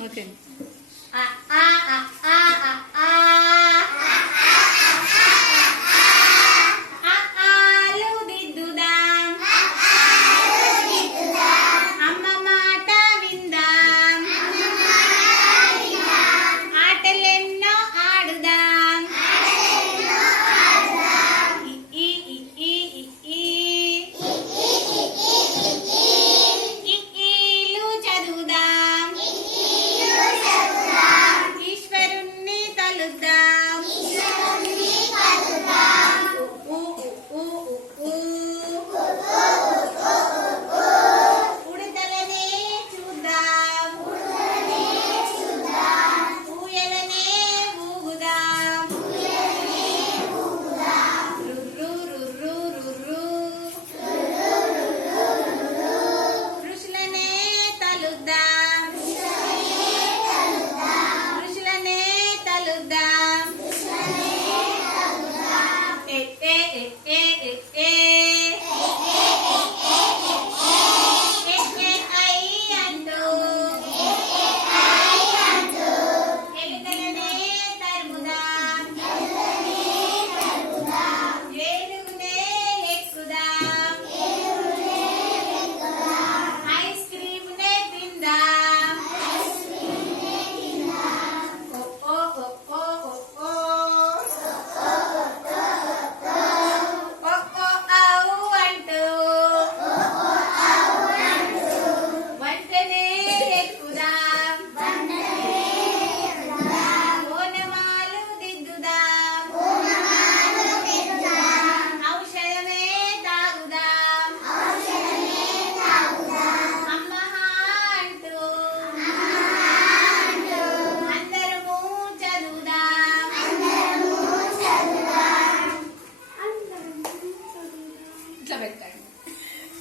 Okay ఆ ఆ ఆ ఆ ఆ ఆలు దిద్దుదాం అమ్మ మాట విందాం ఆటలెన్నో ఆడుదాం ఈ ఈ ఈ ఈ ఈలు చదువుదాం ఈశ్వరుణ్ణి తలుద్దాం ఊ ఊ ఊ ఉడతలనే చూద్దాం ఊయలనే ఊగుదాం రుర్రు రుర్రు రుర్రు ఋషులనే తలుద్దాం ఋషులనే తలుద్దాం ఏ ఏ ఏ ఏ ఏ ఐ అంటూ ఎలుకలనే తరుముదాం ఏనుగునే ఎక్కుదాం ఐస్ క్రీమునే తిందాం ఓ ఓ ఓ ఓ ఓ ఓ ఆవు అంటూ వంటనే ఎక్కుదాం ఓనమాలు దిద్దుదాం ఔషధమే తాగుదాం అమ్మహా అంటూ అందరము చదువుదాం ఇట్లా పెట్టండి.